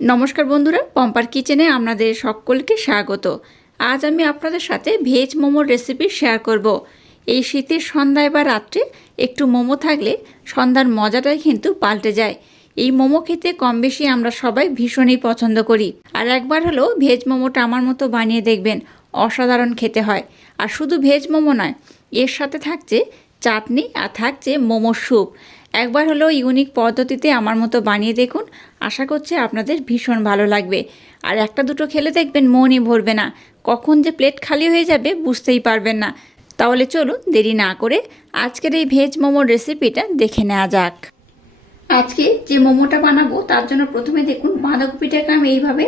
নমস্কার বন্ধুরা, পম্পার কিচেনে আপনাদের সকলকে স্বাগত। আজ আমি আপনাদের সাথে ভেজ মোমোর রেসিপি শেয়ার করব। এই শীতের সন্ধ্যায় বা রাত্রে একটু মোমো থাকলে সন্ধ্যার মজাটাই কিন্তু পাল্টে যায়। এই মোমো খেতে কম বেশি আমরা সবাই ভীষণই পছন্দ করি। আর একবার হলেও ভেজ মোমোটা আমার মতো বানিয়ে দেখবেন, অসাধারণ খেতে হয়। আর শুধু ভেজ মোমো নয়, এর সাথে থাকছে চাটনি আর থাকছে মোমোর স্যুপ। একবার হলেও ইউনিক পদ্ধতিতে আমার মতো বানিয়ে দেখুন। আশা করছি আপনাদের ভীষণ ভালো লাগবে। আর একটা দুটো খেলে দেখবেন মনই ভরবে না। কখন যে প্লেট খালি হয়ে যাবে বুঝতেই পারবেন না। তাহলে চলুন দেরি না করে আজকের এই ভেজ মোমোর রেসিপিটা দেখে নেওয়া যাক। আজকে যে মোমোটা বানাবো, তার জন্য প্রথমে দেখুন বাঁধাকপিটাকে আমি এইভাবে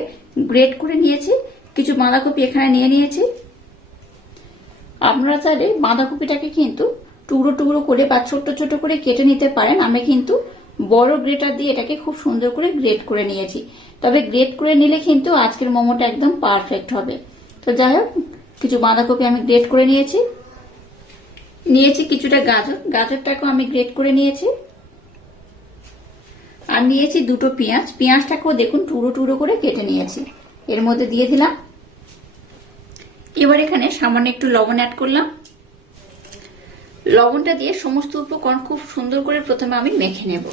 গ্রেট করে নিয়েছি। কিছু বাঁধাকপি এখানে নিয়ে নিয়েছি। আপনারা চাইলে বাঁধাকপিটাকে কিন্তু টুকরো টুকরো করে বা ছোট্ট ছোট করে কেটে নিতে পারেন, আমি কিন্তু বড় গ্রেটার দিয়ে এটাকে খুব সুন্দর করে গ্রেট করে নিয়েছি। তবে গ্রেট করে নিলে কিন্তু আজকের মোমোটা একদম পারফেক্ট হবে। তো যাই হোক, কিছু বাঁধাকপি আমি গ্রেট করে নিয়েছি। নিয়েছি কিছুটা গাজর। গাজরটাকেও আমি গ্রেট করে নিয়েছি। আর নিয়েছি দুটো পেঁয়াজ। পেঁয়াজটাকেও দেখুন টুকরো টুকরো করে কেটে নিয়েছি। এর মধ্যে দিয়ে দিলাম। এবার এখানে সামান্য একটু লবণ অ্যাড করলাম। লবণটা দিয়ে সমস্ত উপকরণ খুব সুন্দর করে প্রথমে আমি মেখে নেব।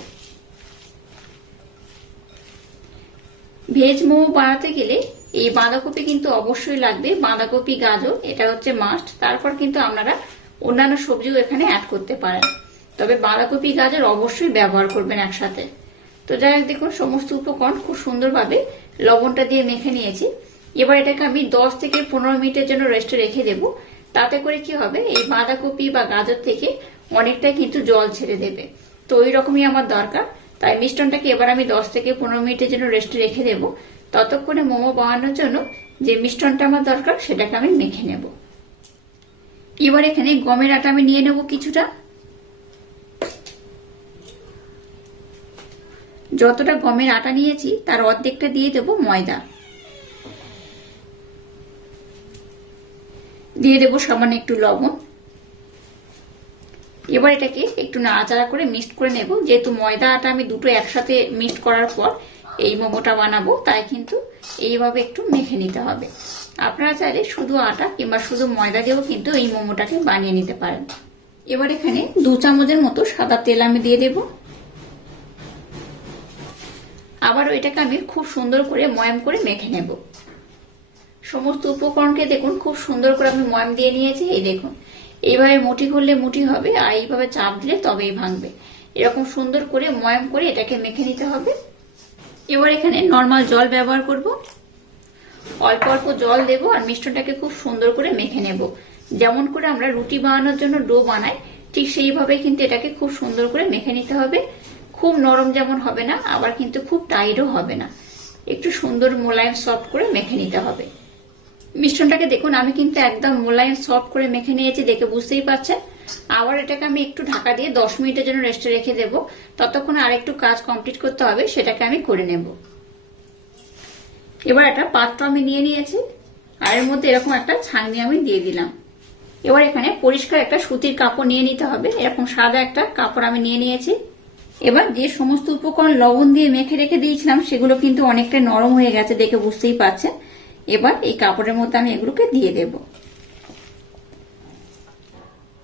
ভেজ মোমো বানাতে গেলে এই বাঁধাকপি কিন্তু অবশ্যই লাগবে। বাঁধাকপি, গাজর, এটা হচ্ছে মাস্ট তারপর কিন্তু আপনারা অন্যান্য সবজিও এখানে অ্যাড করতে পারেন। তবে বাঁধাকপি, গাজর অবশ্যই ব্যবহার করবেন একসাথে। তো যাই হোক, দেখুন, সমস্ত উপকরণ খুব সুন্দরভাবে লবণটা দিয়ে মেখে নিয়েছি। এবার এটাকে আমি দশ থেকে পনেরো মিনিটের জন্য রেস্টে রেখে দেবো। তাতে করে কি হবে? এই বাঁধাকপি বা গাজর থেকে অনেকটাই কিন্তু জল ছেড়ে দেবে। তো ওই রকমই আমার দরকার। তাই মিষ্টনটাকে এবার আমি দশ থেকে পনেরো মিনিটের জন্য রেস্টে রেখে দেব। ততক্ষণে মোমো বানানোর জন্য যে মিষ্টনটা আমার দরকার, সেটাকে আমি মেখে নেব। এবার এখানে গমের আটা আমি নিয়ে নেব কিছুটা। যতটা গমের আটা নিয়েছি, তার অর্ধেকটা দিয়ে দেবো ময়দা। দিয়ে দেবো সামান্য একটু লবণ। এবার এটাকে একটু নাড়াচাড়া করে মিক্সড করে নেব। যেহেতু ময়দা আটা আমি দুটো একসাথে মিক্সড করার পর এই মোমোটা বানাবো, তাই কিন্তু এইভাবে একটু মেখে নিতে হবে। আপনারা চাইলে শুধু আটা কিংবা শুধু ময়দা দিয়েও কিন্তু এই মোমোটাকে বানিয়ে নিতে পারেন। এবার এখানে দু চামচের মতো সাদা তেল আমি দিয়ে দেব। আবার এটাকে আমি খুব সুন্দর করে ময়াম করে মেখে নেব। সমস্ত উপকরণকে দেখুন, খুব সুন্দর করে আমি ময়াম দিয়ে নিয়েছি, এই দেখুন। এইভাবে মুঠি করলে মুঠি হবে, আর এইভাবে চাপ দিলে তবেই ভাঙবে। এরকম সুন্দর করে ময়াম করে এটাকে মেখে নিতে হবে। এবার এখানে নর্মাল জল ব্যবহার করব। অল্প অল্প জল দেব আর মিষ্টনটাকে খুব সুন্দর করে মেখে নেব। যেমন করে আমরা রুটি বানানোর জন্য ডো বানাই, ঠিক সেইভাবে কিন্তু এটাকে খুব সুন্দর করে মেখে নিতে হবে। খুব নরম যেমন হবে না, আবার কিন্তু খুব টাইটও হবে না। একটু সুন্দর মোলায়েম সফট করে মেখে নিতে হবে। মিশ্রণটাকে দেখুন, আমি কিন্তু একদম মোলায়েম সফট করে মেখে নিয়েছি, দেখে বুঝতেই পারছেন। আবার এটাকে আমি একটু ঢাকা দিয়ে দশ মিনিটের জন্য রেস্টে রেখে দেব। ততক্ষণ আর একটু কাজ কমপ্লিট করতে হবে, সেটাকে আমি করে নেব। এবার একটা পাত্র আমি নিয়ে নিয়েছি, আর এর মধ্যে এরকম একটা ছাঁকনি আমি দিয়ে দিলাম। এবার এখানে পরিষ্কার একটা সুতির কাপড় নিয়ে নিতে হবে, এরকম সাদা একটা কাপড় আমি নিয়ে নিয়েছি। এবার যে সমস্ত উপকরণ লবণ দিয়ে মেখে রেখে দিয়েছিলাম, সেগুলো কিন্তু অনেকটা নরম হয়ে গেছে, দেখে বুঝতেই পারছেন। এবার এই কাপড়ের মধ্যে আমি এগুলোকে দিয়ে দেব।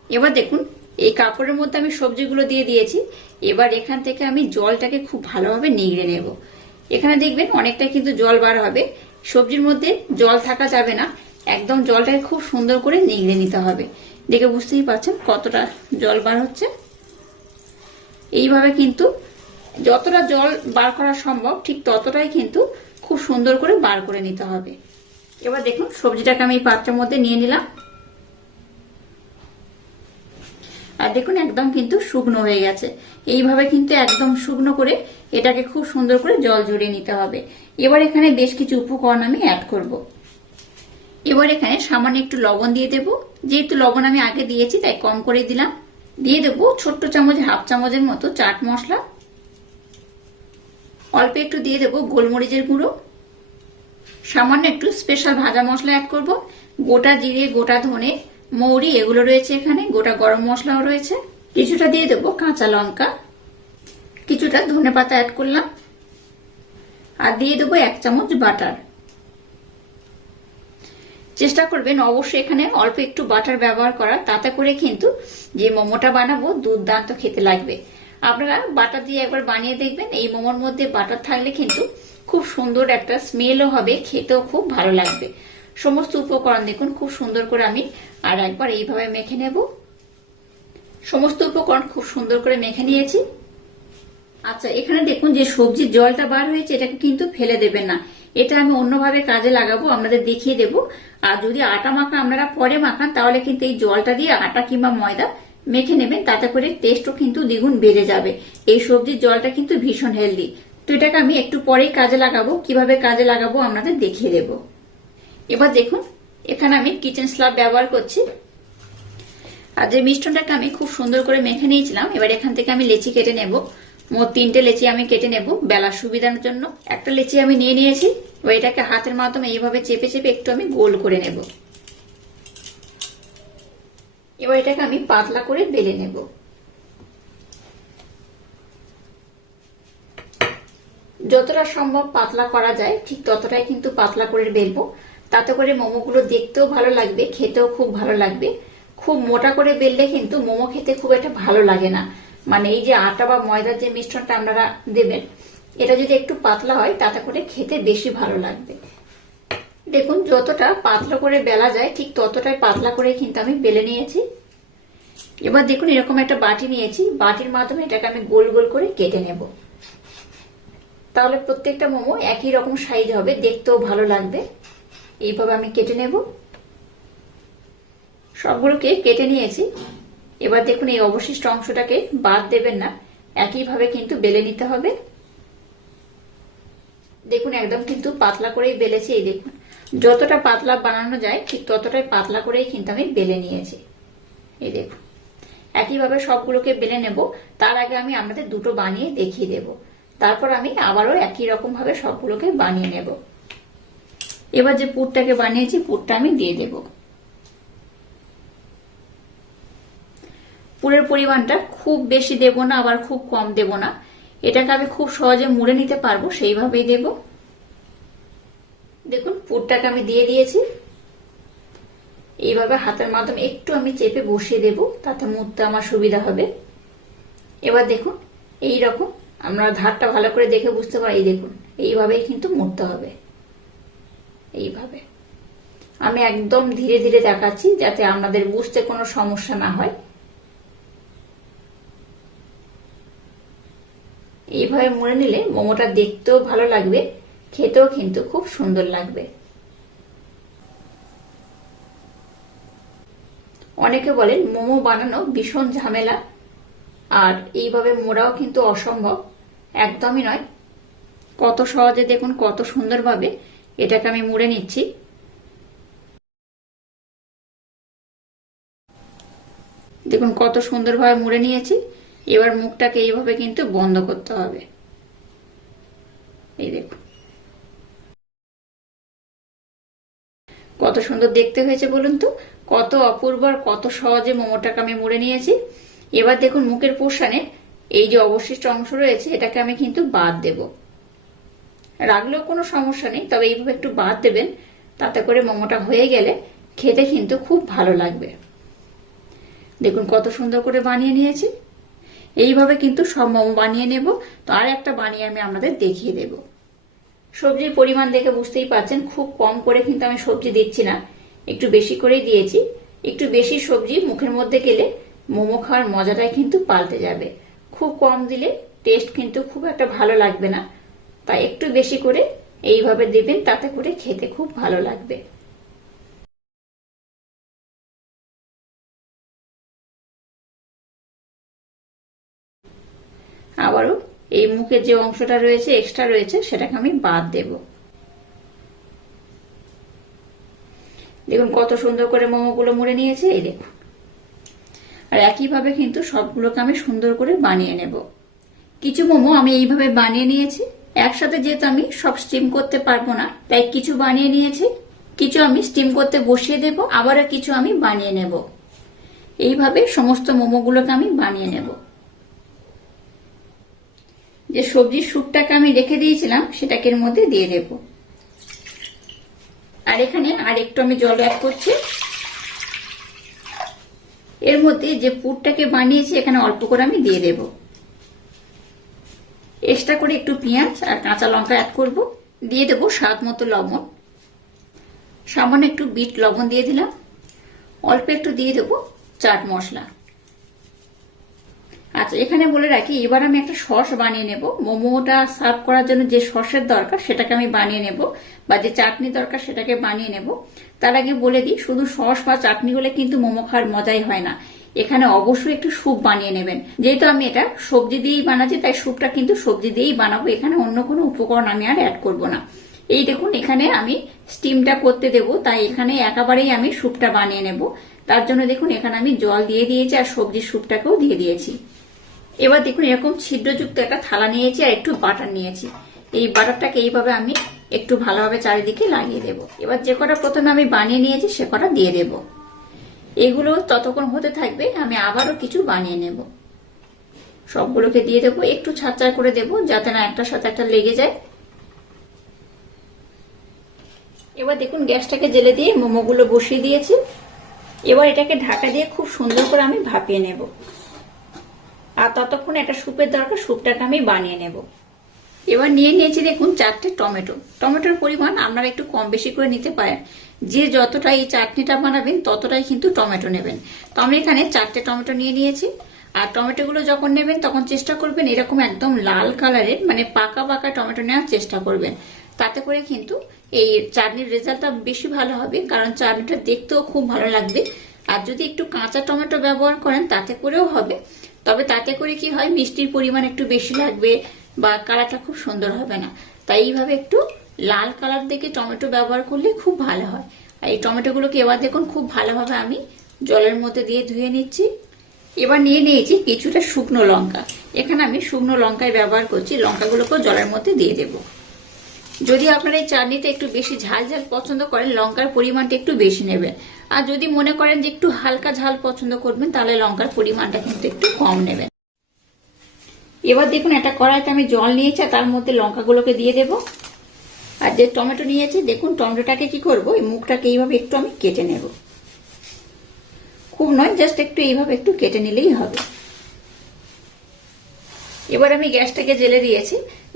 এবার দেখুন, এই কাপড়ের মধ্যে আমি সবজিগুলো দিয়ে দিয়েছি। এবার এখান থেকে আমি জলটাকে খুব ভালোভাবে নিগড়ে নেব। এখানে দেখবেন অনেকটা কিন্তু জল বার হবে। সবজির মধ্যে জল থাকা যাবে না। একদম জলটাকে খুব সুন্দর করে নিগড়ে নিতে হবে। দেখে বুঝতেই পারছেন কতটা জল বার হচ্ছে? এইভাবে কিন্তু যতটা জল বার করা সম্ভব, ঠিক ততটাই কিন্তু খুব সুন্দর করে বার করে নিতে হবে। এবার দেখুন, সবজিটাকে আমি পাত্রের মধ্যে নিয়ে নিলাম। আর দেখুন, একদম কিন্তু শুকনো হয়ে গেছে। এইভাবে কিন্তু একদম শুকনো করে এটাকে খুব সুন্দর করে জল জড়িয়ে নিতে হবে। এবার এখানে বেশ কিছু উপকরণ আমি অ্যাড করব। এবার এখানে সামান্য একটু লবণ দিয়ে দেব। যেহেতু লবণ আমি আগে দিয়েছি, তাই কম করে দিলাম। দিয়ে দেবো ছোট্ট চামচ, হাফ চামচের মতো চাট মশলা। অল্প একটু দিয়ে দেবো গোলমরিচের গুঁড়ো। সামান্য একটু স্পেশাল ভাজা মশলা অ্যাড করব। গোটা জিরে, গোটা ধনে, মৌরি, এগুলো রয়েছে এখানে, গোটা গরম মশলাও রয়েছে। কিছুটা দিয়ে দেবো কাঁচা লঙ্কা, কিছুটা ধনে পাতা অ্যাড করলাম। আর দিয়ে দেবো এক চামচ বাটার চেষ্টা করবেন অবশ্যই এখানে অল্প একটু বাটার ব্যবহার করা তাতে করে কিন্তু যে মোমোটা বানাবো দুর্দান্ত খেতে লাগবে। আপনারা বাটার দিয়ে একবার বানিয়ে দেখবেন, এই মোমোর মধ্যে বাটার থাকলে কিন্তু খুব সুন্দর একটা স্মেলও হবে, খেতেও খুব ভালো লাগবে। সমস্ত উপকরণ দেখুন, খুব সুন্দর করে আমি আর একবার এইভাবে মেখে নেব। সমস্ত উপকরণ খুব সুন্দর করে মেখে নিয়েছি। আচ্ছা এখানে দেখুন যে সবজির জলটা বার হয়েছে, এটাকে কিন্তু ফেলে দেবেন না। এটা আমি অন্যভাবে কাজে লাগাবো, আপনাদের দেখিয়ে দেব। আর যদি আটা মাখা আপনারা পরে মাখান, তাহলে কিন্তু এই জলটা দিয়ে আটা কিংবা ময়দা মেখে নেবেন, তাতে করে টেস্টও কিন্তু দ্বিগুণ বেড়ে যাবে। এই সবজির জলটা কিন্তু ভীষণ হেলদি তো এটাকে আমি একটু পরেই কাজে লাগাবো। কীভাবে কাজে লাগাবো আপনাদের দেখিয়ে দেব। এবার দেখুন, এখানে আমি কিচেন স্ল্যাব ব্যবহার করছি। আর যে মিষ্টনটাকে আমি খুব সুন্দর করে মেখে নিয়েছিলাম, এবার এখান থেকে আমি লেচি কেটে নেব। মোট তিনটে লেচি আমি কেটে নেব বেলার সুবিধার জন্য। একটা লেচি আমি নিয়ে নিয়েছি। এবার এটাকে হাতের মাধ্যমে এইভাবে চেপে চেপে একটু আমি গোল করে নেব। এবার এটাকে আমি পাতলা করে বেলে নেব। যতটা সম্ভব পাতলা করা যায়, ঠিক ততটাই কিন্তু পাতলা করে বেলবো। তাতে করে মোমোগুলো দেখতেও ভালো লাগবে, খেতেও খুব ভালো লাগবে। খুব মোটা করে বেললে কিন্তু মোমো খেতে খুব একটা ভালো লাগে না। মানে এই যে আটা বা ময়দার যে মিশ্রণটা আপনারা দেবেন, এটা যদি একটু পাতলা হয়, তাতে করে খেতে বেশি ভালো লাগবে। দেখুন, যতটা পাতলা করে বেলা যায়, ঠিক ততটাই পাতলা করে কিন্তু আমি বেলে নিয়েছি। এবার দেখুন, এরকম একটা বাটি নিয়েছি। বাটির মাধ্যমে এটাকে আমি গোল গোল করে কেটে নেব। তাহলে প্রত্যেকটা মোমো একই রকম সাইজ হবে, দেখতেও ভালো লাগবে। এইভাবে আমি কেটে নেব। সবগুলোকে কেটে নিয়েছি। এবার দেখুন, এই অবশিষ্ট অংশটাকে বাদ দেবেন না। একইভাবে কিন্তু বেলে নিতে হবে। দেখুন, একদম কিন্তু পাতলা করেই বেলেছি, এই দেখুন। যতটা পাতলা বানানো যায়, ঠিক ততটাই পাতলা করেই কিন্তু আমি বেলে নিয়েছি। এই দেখুন। একইভাবে সবগুলোকে বেলে নেব। তার আগে আমি আপনাদের দুটো বানিয়ে দেখিয়ে দেব। তারপর আমি আবারও একই রকম ভাবে সবগুলোকে বানিয়ে নেব। এবার যে পুরটাকে বানিয়েছি, পুরটা আমি দিয়ে দেব। পুরের পরিমাণটা খুব বেশি দেব না, আবার খুব কম দেব না। এটাকে আমি খুব সহজে মুড়ে নিতে পারব, সেইভাবেই দেব। দেখুন, পুরটাকে আমি দিয়ে দিয়েছি। এইভাবে হাতের মাধ্যমে একটু আমি চেপে বসিয়ে দেব, তাতে মুড়তে আমার সুবিধা হবে। এবার দেখুন এই রকম আমরা ধারটা ভালো করে দেখে বুঝতে পারি দেখুন, এইভাবেই কিন্তু মুড়তে হবে। এইভাবে। আমি একদম ধীরে ধীরে দেখাচ্ছি যাতে আপনাদের বুঝতে কোনো সমস্যা না হয়। এইভাবে মুড়ে নিলে মোমোটা দেখতেও ভালো লাগবে, খেতেও কিন্তু খুব সুন্দর লাগবে। অনেকে বলেন, মোমো বানানো ভীষণ ঝামেলা, আর এইভাবে মোড়াও কিন্তু অসম্ভব। একদমই নয়। কত সহজে দেখুন, কত সুন্দরভাবে এটাকে আমি মুড়ে নিচ্ছি। দেখুন, কত সুন্দরভাবে মুড়ে নিয়েছি। এবার মুখটাকে এইভাবে কিন্তু বন্ধ করতে হবে। এই দেখুন। কত সুন্দর দেখতে হয়েছে বলুন তো। কত অপূর্ব আর কত সহজে মোমোটাকে আমি মুড়ে নিয়েছি। এবার দেখুন, মুখের পোষণে এই যে অবশিষ্ট অংশ রয়েছে, এটাকে আমি কিন্তু বাদ দেব। রাখলেও কোনো সমস্যা নেই, তবে এইভাবে একটু বাদ দেবেন, তাতে করে মোমোটা হয়ে গেলে খেতে কিন্তু খুব ভালো লাগবে। দেখুন কত সুন্দর করে বানিয়ে নিয়েছি। এইভাবে কিন্তু সব মোমো বানিয়ে নেব। তো আর একটা বানিয়ে আমি আপনাদের দেখিয়ে দেব। সবজির পরিমাণ দেখে বুঝতেই পারছেন, খুব কম করে কিন্তু আমি সবজি দিচ্ছি না। একটু বেশি করেই দিয়েছি। একটু বেশি সবজি মুখের মধ্যে গেলে মোমো খাওয়ার মজাটাই কিন্তু পাল্টে যাবে। খুব কম দিলে টেস্ট কিন্তু খুব একটা ভালো লাগবে না। তাই একটু বেশি করে এইভাবে দেবেন, তাতে করে খেতে খুব ভালো লাগবে। আবারও এই মুখের যে অংশটা রয়েছে এক্সট্রা রয়েছে, সেটাকে আমি বাদ দেব। দেখুন কত সুন্দর করে মোমোগুলো মুড়ে নিয়েছে, এই দেখুন। আর একইভাবে কিন্তু সবগুলোকে আমি সুন্দর করে বানিয়ে নেব। কিছু মোমো আমি এইভাবে বানিয়ে নিয়েছি। একসাথে যেহেতু আমি সব স্টিম করতে পারব না, তাই কিছু বানিয়ে নিয়েছি। কিছু আমি স্টিম করতে বসিয়ে দেব আবারও কিছু আমি বানিয়ে নেব। এইভাবে সমস্ত মোমোগুলোকে আমি বানিয়ে নেব। যে সবজির স্যুপটাকে আমি রেখে দিয়েছিলাম, সেটাকে এর মধ্যে দিয়ে দেব। আর এখানে আর একটু আমি জল অ্যাড করছি। এর মধ্যে যে পুরটাকে বানিয়েছি, এখানে অল্প করে আমি দিয়ে দেব। এক্সট্রা করে একটু পেঁয়াজ আর কাঁচা লঙ্কা অ্যাড করব। দিয়ে দেব স্বাদ মতো লবণ। সামান্য একটু বিট লবণ দিয়ে দিলাম। অল্প একটু দিয়ে দেব চাট মশলা। আচ্ছা এখানে বলে রাখি, এবার আমি একটা সস বানিয়ে নেব। মোমোটা সার্ভ করার জন্য যে সসের দরকার, সেটাকে আমি বানিয়ে নেব। বা যে চাটনি দরকার, সেটাকে বানিয়ে নেব। তার আগে বলে দিই, শুধু সস বা চাটনি হলে কিন্তু মোমো খাওয়ার মজাই হয় না। এখানে অবশ্যই একটু স্যুপ বানিয়ে নেবেন। যেহেতু আমি এটা সবজি দিয়েই বানাচ্ছি, তাই স্যুপটা কিন্তু সবজি দিয়েই বানাবো। এখানে অন্য কোনো উপকরণ আমি আর অ্যাড করব না। এই দেখুন, এখানে আমি স্টিমটা করতে দেব, তাই এখানে একেবারেই আমি স্যুপটা বানিয়ে নেব। তার জন্য দেখুন, এখানে আমি জল দিয়ে দিয়েছি আর সবজির স্যুপটাকেও দিয়ে দিয়েছি। এবার দেখুন, এরকম ছিদ্রযুক্ত একটা থালা নিয়েছি আর একটু বাটার নিয়েছি। এই বাটারটাকে এইভাবে আমি একটু ভালোভাবে চারিদিকে লাগিয়ে দেব। এবার যে কটা প্রথমে আমি বানিয়ে নিয়েছি, সে কটা দিয়ে দেব। এগুলো ততক্ষণ হতে থাকবে, আমি আবারও কিছু বানিয়ে নেব। সবগুলোকে দিয়ে দেবো, একটু ছাড়চাড় করে দেব, যাতে না একটার সাথে একটা লেগে যায়। এবার দেখুন, গ্যাসটাকে জেলে দিয়ে মোমোগুলো বসিয়ে দিয়েছি। এবার এটাকে ঢাকা দিয়ে খুব সুন্দর করে আমি ভাপিয়ে নেব। আর ততক্ষণ একটা স্যুপের দরকার স্যুপটাকে আমি বানিয়ে নেব। এবার নিয়ে নিয়েছি দেখুন চারটে টমেটো। টমেটোর পরিমাণ আপনারা একটু কম বেশি করে নিতে পারেন। যে যতটা এই চাটনিটা বানাবেন, ততটাই কিন্তু টমেটো নেবেন। তো আমি এখানে চারটে টমেটো নিয়ে নিয়েছি। আর টমেটোগুলো যখন নেবেন, তখন চেষ্টা করবেন এরকম একদম লাল কালারের মানে পাকা পাকা টমেটো নেওয়ার চেষ্টা করবেন। তাতে করে কিন্তু এই চাটনির রেজাল্টটা বেশি ভালো হবে, কারণ চাটনিটা দেখতেও খুব ভালো লাগবে। আর যদি একটু কাঁচা টমেটো ব্যবহার করেন, তাতে করেও হবে। তবে তাতে করে কি হয়, মিষ্টির পরিমাণ একটু বেশি লাগবে বা কালারটা খুব সুন্দর হবে না। তাই এইভাবে একটু লাল কালার দেখে টমেটো ব্যবহার করলে খুব ভালো হয়। আর এই টমেটোগুলোকে এবার দেখুন, খুব ভালোভাবে আমি জলের মধ্যে দিয়ে ধুয়ে নিচ্ছি। এবার নিয়ে নিয়েছি কিছুটা শুকনো লঙ্কা। এখানে আমি শুকনো লঙ্কায় ব্যবহার করছি, লঙ্কাগুলোকেও জলের মধ্যে দিয়ে দেবো। যদি আপনারা এই চাটনিতে একটু বেশি ঝাল ঝাল পছন্দ করেন, লঙ্কার পরিমাণটা একটু বেশি নেবেন। আর যদি মনে করেন যে একটু হালকা ঝাল পছন্দ করবেন, তাহলে লঙ্কার পরিমাণটা কিন্তু একটু কম নেবেন। এবার দেখুন একটা কড়াইতে আমি জল নিয়েছি তার মধ্যে লঙ্কাগুলোকে দিয়ে দেব। আর যে টমেটো নিয়েছি, দেখুন টমেটোটাকে কি করব? এই মুখটাকে এইভাবে একটু আমি কেটে নেব। খুব নয়, জাস্ট একটু এইভাবে একটু কেটে নিলেই হবে। এবার আমি গ্যাসটাকে জেলে দিয়েছি।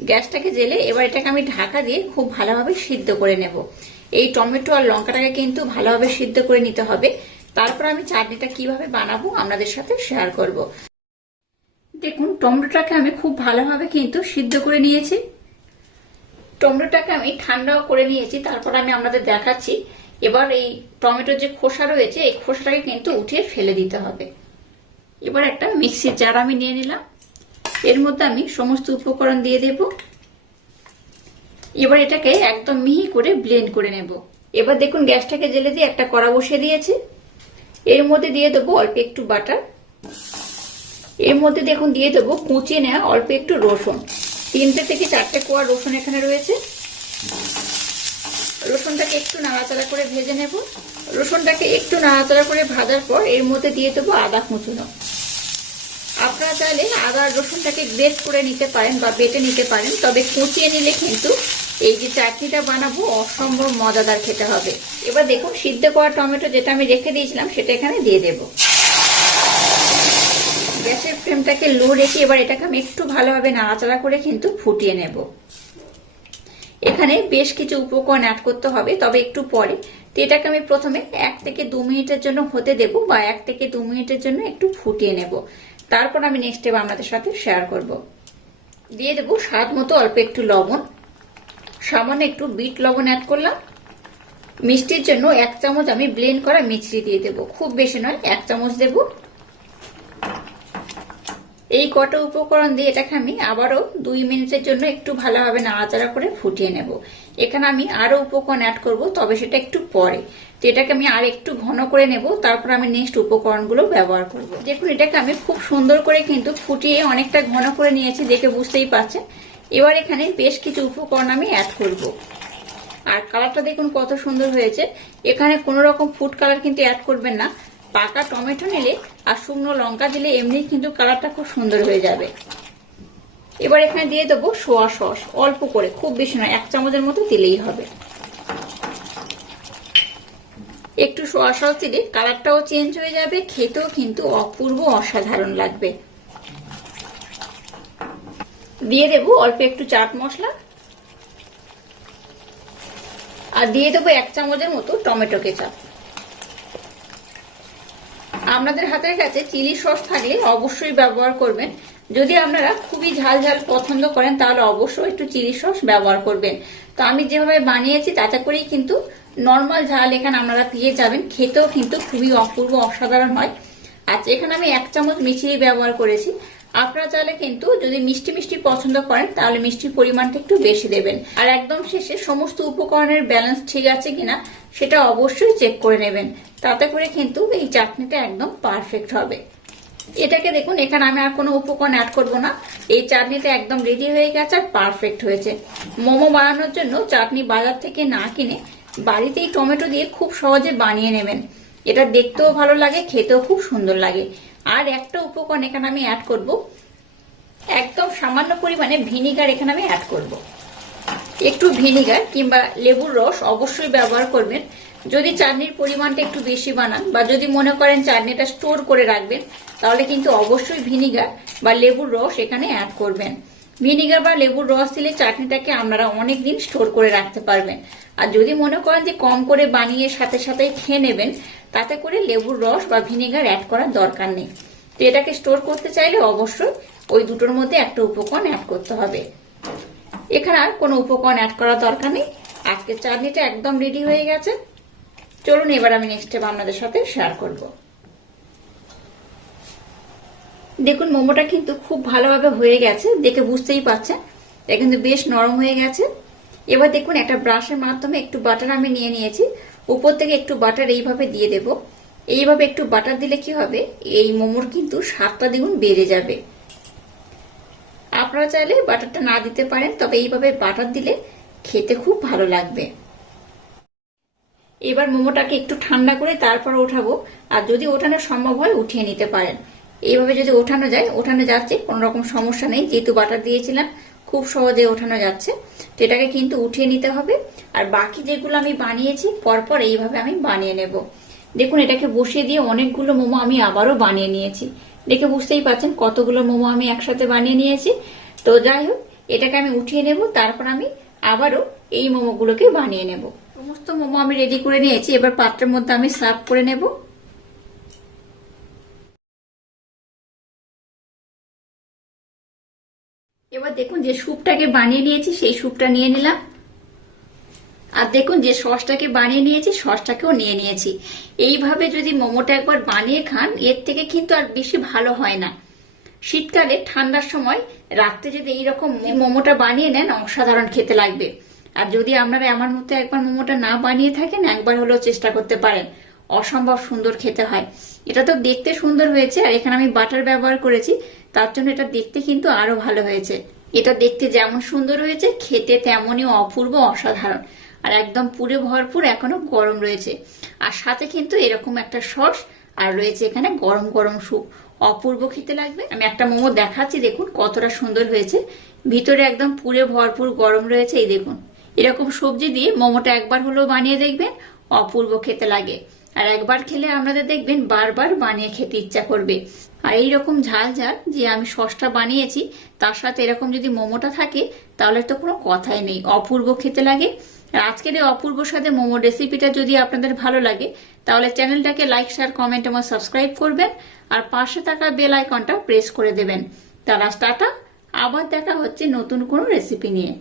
গ্যাসটাকে জেলে এবার এটাকে আমি ঢাকা দিয়ে খুব ভালোভাবে সিদ্ধ করে নেব। এই টমেটো আর লঙ্কাটাকে কিন্তু ভালোভাবে সিদ্ধ করে নিতে হবে। তারপর আমি চাটনিটা কীভাবে বানাবো আপনাদের সাথে শেয়ার করব। দেখুন, টমেটোটাকে আমি খুব ভালোভাবে কিন্তু সিদ্ধ করে নিয়েছি। টমেটোটাকে আমি ঠান্ডাও করে নিয়েছি, তারপর আমি আপনাদের দেখাচ্ছি। এবার এই টমেটোর যে খোসা রয়েছে, এই খোসাটাকে কিন্তু উঠিয়ে ফেলে দিতে হবে। এবার একটা মিক্সির জার আমি নিয়ে নিলাম। এর মধ্যে আমি সমস্ত উপকরণ দিয়ে দেব। এবার এটাকে একদম মিহি করে ব্লেন্ড করে নেব। এবার দেখুন, গ্যাসটাকে জেলে দিয়ে একটা কড়া বসিয়ে দিয়েছি। এর মধ্যে দিয়ে দেবো অল্প একটু বাটার। এর মধ্যে দেখুন দিয়ে দেবো কুচিয়ে নেওয়া অল্প একটু রসুন। তিনটে থেকে চারটে কোয়া রসুন এখানে রয়েছে। রসুনটাকে একটু নাড়াচাড়া করে ভেজে নেব। রসুনটাকে একটু নাড়াচাড়া করে ভাজার পর এর মধ্যে দিয়ে দেবো আদা কুচুনো। আপনারা চাইলে আদা রসুনটাকে গ্রেট করে নিতে পারেন বা বেটে নিতে পারেন, তবে কুচিয়ে নিলে কিন্তু এই যে চাটনিটা বানাবো অসম্ভব মজাদার খেতে হবে। এবার দেখুন সিদ্ধ করা টমেটো যেটা আমি রেখে দিয়েছিলাম, সেটা এখানে দিয়ে দেব। গ্যাসের ফ্লেমটাকে লো রেখে এবার এটাকে আমি একটু ভালোভাবে নাড়াচাড়া করে কিন্তু ফুটিয়ে নেব। এখানে বেশ কিছু উপকরণ অ্যাড করতে হবে, তবে একটু পরে। তো এটাকে আমি প্রথমে এক থেকে দু মিনিটের জন্য হতে দেব বা এক থেকে দু মিনিটের জন্য একটু ফুটিয়ে নেব। তারপর আমি নেক্সট স্টেপ আপনাদের সাথে শেয়ার করব। দিয়ে দেবো স্বাদ মতো অল্প একটু লবণ। সামান্য একটু বিট লবণ অ্যাড করলাম। মিষ্টির জন্য এক চামচ আমি ব্লেন্ড করা মিছরি দিয়ে দেবো। খুব বেশি নয়, এক চামচ দেব। এই কটা উপকরণ দিয়ে এটাকে আমি আবারও দুই মিনিটের জন্য একটু ভালোভাবে নাড়াচাড়া করে ফুটিয়ে নেব। এখানে আমি আরও উপকরণ অ্যাড করব, তবে সেটা একটু পরে। তো এটাকে আমি আর একটু ঘন করে নেব, তারপর আমি নেক্সট উপকরণগুলো ব্যবহার করব। দেখুন, এটাকে আমি খুব সুন্দর করে কিন্তু ফুটিয়ে অনেকটা ঘন করে নিয়েছি দেখে বুঝতেই পারছেন। এবার এখানে বেশ কিছু উপকরণ আমি অ্যাড করব। আর কালারটা দেখুন কত সুন্দর হয়েছে। এখানে কোনো রকম ফুড কালার কিন্তু অ্যাড করবেন না। পাকা টমেটো নিলে আর শুকনো লঙ্কা দিলে এমনি কিন্তু কালারটা খুব সুন্দর হয়ে যাবে। এবার এখানে দিয়ে দেবো সোয়া সস, অল্প করে, খুব বেশি নয়, এক চামচের মতো দিলেই হবে। একটু সোয়া সস দিলে কালারটাও চেঞ্জ হয়ে যাবে, খেতেও কিন্তু অপূর্ব অসাধারণ লাগবে। দিয়ে দেবো অল্প একটু চাট মশলা। আর দিয়ে দেবো এক চামচের মতো টমেটো কেচাপ। আপনাদের হাতের কাছে চিলি সস থাকলে অবশ্যই ব্যবহার করবেন। যদি আপনারা খুবই ঝাল ঝাল পছন্দ করেন, তাহলে অবশ্যই একটু চিলি সস ব্যবহার করবেন। তো আমি যেভাবে বানিয়েছি, তাতে করেই কিন্তু নর্মাল ঝাল এখানে আপনারা পেয়ে যাবেন। খেতেও কিন্তু খুবই অপূর্ব, অসাধারণ হয়। আচ্ছা এখানে আমি এক চামচ মিশিয়ে ব্যবহার করেছি। আপনারা চাইলে কিন্তু যদি মিষ্টি মিষ্টি পছন্দ করেন, তাহলে মিষ্টির পরিমাণটা একটু বেশি দেবেন। আর একদম শেষে সমস্ত উপকরণের ব্যালেন্স ঠিক আছে কিনা, সেটা অবশ্যই চেক করে নেবেন। তাতে করে কিন্তু এই চাটনিটা একদম পারফেক্ট হবে। এটাকে দেখুন, এখানে আমি আর কোনো উপকরণ অ্যাড করব না। এই চাটনিটা একদম রেডি হয়ে গেছে আর পারফেক্ট হয়েছে। মোমো বানানোর জন্য চাটনি বাজার থেকে না কিনে বাড়িতেই টমেটো দিয়ে খুব সহজে বানিয়ে নেবেন। এটা দেখতেও ভালো লাগে, খেতেও খুব সুন্দর লাগে। আর একটা উপকরণ এখানে আমি অ্যাড করব। একদম সামান্য পরিমাণে ভিনিগার এখানে আমি অ্যাড করব। একটু ভিনিগার কিংবা লেবুর রস অবশ্যই ব্যবহার করবেন। যদি চাটনির পরিমাণটা একটু বেশি বানান বা যদি মনে করেন চাটনিটা স্টোর করে রাখবেন, তাহলে কিন্তু অবশ্যই ভিনিগার বা লেবুর রস এখানে অ্যাড করবেন। ভিনিগার বা লেবুর রস দিলে চাটনিটাকে আপনারা অনেক দিন স্টোর করে রাখতে পারবেন। আর যদি মনে করেন যে কম করে বানিয়ে সাথে সাথেই খেয়ে নেবেন, তাতে করে লেবুর রস বা ভিনেগার অ্যাড করার দরকার নেই। তো এটাকে স্টোর করতে চাইলে অবশ্যই ওই দুটোর মধ্যে একটা উপকরণ অ্যাড করতে হবে। এখানে আর কোনো উপকরণ অ্যাড করার দরকার নেই। আজকে চাটনিটা একদম রেডি হয়ে গেছে। চলুন এবার আমি নেক্সট স্টেপ আপনাদের সাথে শেয়ার করব। দেখুন, মোমোটা কিন্তু খুব ভালোভাবে হয়ে গেছে, দেখে বুঝতেই পারছেন। এটা কিন্তু বেশ নরম হয়ে গেছে। এবার দেখুন, একটা ব্রাশের মাধ্যমে একটু বাটার আমি নিয়ে নিয়েছি। উপর থেকে একটু বাটার এইভাবে দিয়ে দেব। এইভাবে একটু বাটার দিলে কি হবে? এই মোমোর কিন্তু স্বাদটা দ্বিগুণ বেড়ে যাবে। আপনারা চাইলে বাটারটা না দিতে পারেন, তবে এইভাবে বাটার দিলে খেতে খুব ভালো লাগবে। এবার মোমোটাকে একটু ঠান্ডা করে তারপর ওঠাবো, আর যদি ওঠানো সম্ভব হয়, উঠিয়ে নিতে পারেন। এইভাবে যদি ওঠানো যায়, ওঠানো যাচ্ছে, কোনো রকম সমস্যা নেই। যেহেতু বাটার দিয়েছিলাম, খুব সহজে ওঠানো যাচ্ছে। তো এটাকে কিন্তু উঠিয়ে নিতে হবে। আর বাকি যেগুলো আমি বানিয়েছি, পরপর এইভাবে আমি বানিয়ে নেব। দেখুন, এটাকে বসিয়ে দিয়ে অনেকগুলো মোমো আমি আবারও বানিয়ে নিয়েছি। দেখে বুঝতেই পাচ্ছেন কতগুলো মোমো আমি একসাথে বানিয়ে নিয়েছি। তো যাই হোক, এটাকে আমি উঠিয়ে নেব, তারপর আমি আবারও এই মোমোগুলোকে বানিয়ে নেব। সমস্ত মোমো আমি রেডি করে নিয়েছি। এবার পাত্রের মধ্যে আমি সার্ভ করে নেব। এবার দেখুন যে স্যুপটাকে বানিয়ে নিয়েছি, সেই স্যুপটা নিয়ে নিলাম। আর দেখুন যে সসটাকে বানিয়ে নিয়েছি, সসটাকেও নিয়ে নিয়েছি। এইভাবে যদি মোমোটা একবার বানিয়ে খান, এর থেকে কিন্তু আর বেশি ভালো হয় না। শীতকালে ঠান্ডার সময় রাত্রে যদি এইরকম মোমোটা বানিয়ে নেন, অসাধারণ খেতে লাগবে। আর যদি আপনারা আমার মতো একবার মোমোটা না বানিয়ে থাকেন, একবার হলেও চেষ্টা করতে পারেন। অসম্ভব সুন্দর খেতে হয়। এটা তো দেখতে সুন্দর হয়েছে, আর এখানে আমি বাটার ব্যবহার করেছি। তার জন্য এটা দেখতে কিন্তু আরও ভালো হয়েছে। এটা দেখতে যেমন সুন্দর হয়েছে, খেতে তেমনই অপূর্ব অসাধারণ। আর একদম পুরে ভরপুর, এখনও গরম রয়েছে। আর সাথে কিন্তু এরকম একটা সস, আর রয়েছে এখানে গরম গরম স্যুপ। অপূর্ব খেতে লাগবে। আমি একটা মোমো দেখাচ্ছি, দেখুন কতটা সুন্দর হয়েছে। ভিতরে একদম পুরে ভরপুর গরম রয়েছে, এই দেখুন। এরকম সবজি দিয়ে মোমোটা একবার হলেও বানিয়ে দেখবেন, অপূর্ব খেতে লাগে। আর একবার খেলে আপনাদের দেখবেন বারবার বানিয়ে খেতে ইচ্ছা করবে। আর এই রকম ঝাল ঝাল যে আমি সসটা বানিয়েছি, তার সাথে এরকম যদি মোমোটা থাকে, তাহলে তো কোনো কথাই নেই। অপূর্ব খেতে লাগে। আর আজকের এই অপূর্ব সাথে মোমো রেসিপিটা যদি আপনাদের ভালো লাগে, তাহলে চ্যানেলটাকে লাইক শেয়ার কমেন্ট এবং সাবস্ক্রাইব করবেন। আর পাশে থাকা বেল আইকনটা প্রেস করে দেবেন। তারা টাটা। আবার দেখা হচ্ছে নতুন কোনো রেসিপি নিয়ে।